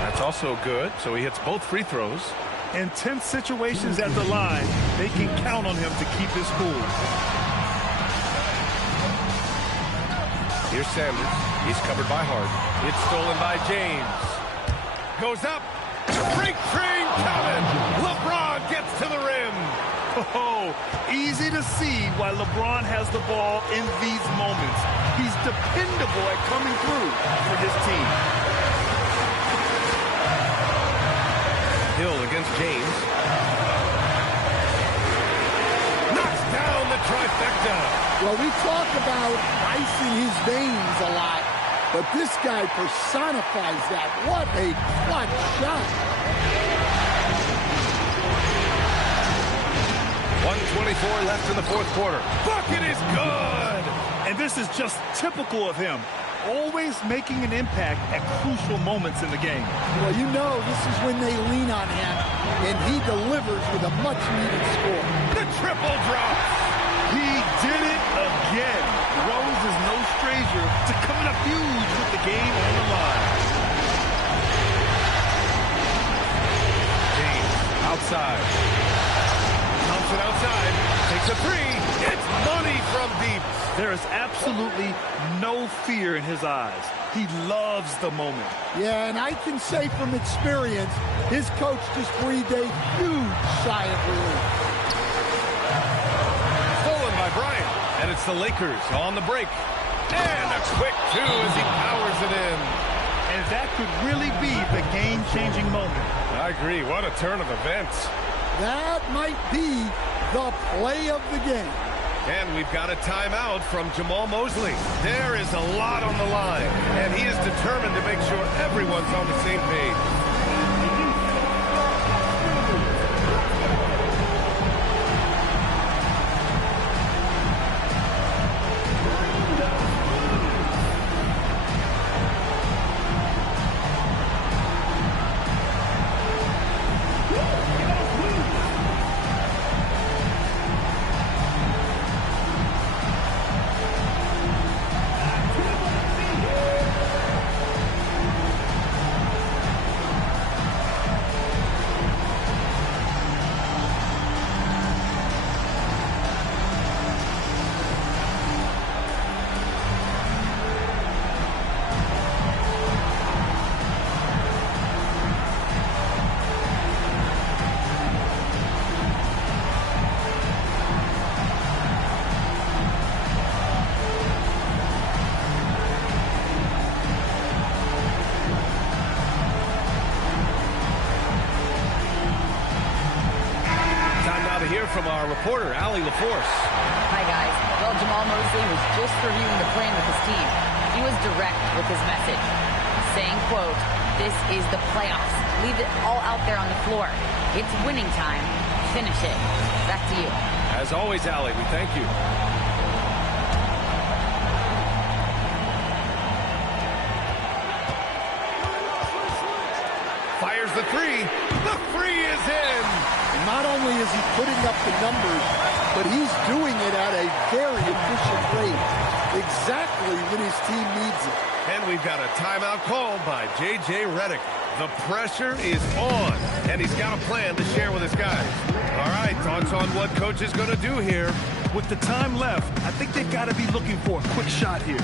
That's also good. So he hits both free throws. In tense situations at the line, they can count on him to keep his cool. Here's Sanders. He's covered by Hart. It's stolen by James. Goes up. Break train coming. LeBron gets to the rim. Oh, easy to see why LeBron has the ball in these moments. He's dependable at coming through for his team. Hill against James. Knocks down the trifecta. Well, we talk about icing his veins a lot, but this guy personifies that. What a clutch shot. 1:24 left in the 4th quarter. Bucket is good. And this is just typical of him. always making an impact at crucial moments in the game. Well, you know this is when they lean on him, and he delivers with a much-needed score. The triple drop. He did it again. Rose is no stranger to coming up huge with the game on the line. James outside. Thompson outside. Takes a three. It's money from deep. There is absolutely no fear in his eyes. He loves the moment. Yeah, and I can say from experience, his coach just breathed a huge sigh of relief. Stolen by Bryant. And it's the Lakers on the break. And a quick two as he powers it in. And that could really be the game-changing moment. I agree. What a turn of events. That might be the play of the game. And we've got a timeout from Jamal Mosley. There is a lot on the line, and he is determined to make sure everyone's on the same page. From our reporter, Allie LaForce. Hi, guys. Well, Jamal Mosley was just reviewing the plan with his team. He was direct with his message, saying, quote, "This is the playoffs. Leave it all out there on the floor. It's winning time. Finish it." Back to you. As always, Allie, we thank you. Fires the three. The three is in. Not only is he putting up the numbers, but he's doing it at a very efficient rate, exactly when his team needs it. And we've got a timeout called by J.J. Redick. The pressure is on, and he's got a plan to share with his guys. All right, thoughts on what coach is going to do here? With the time left, I think they've got to be looking for a quick shot here.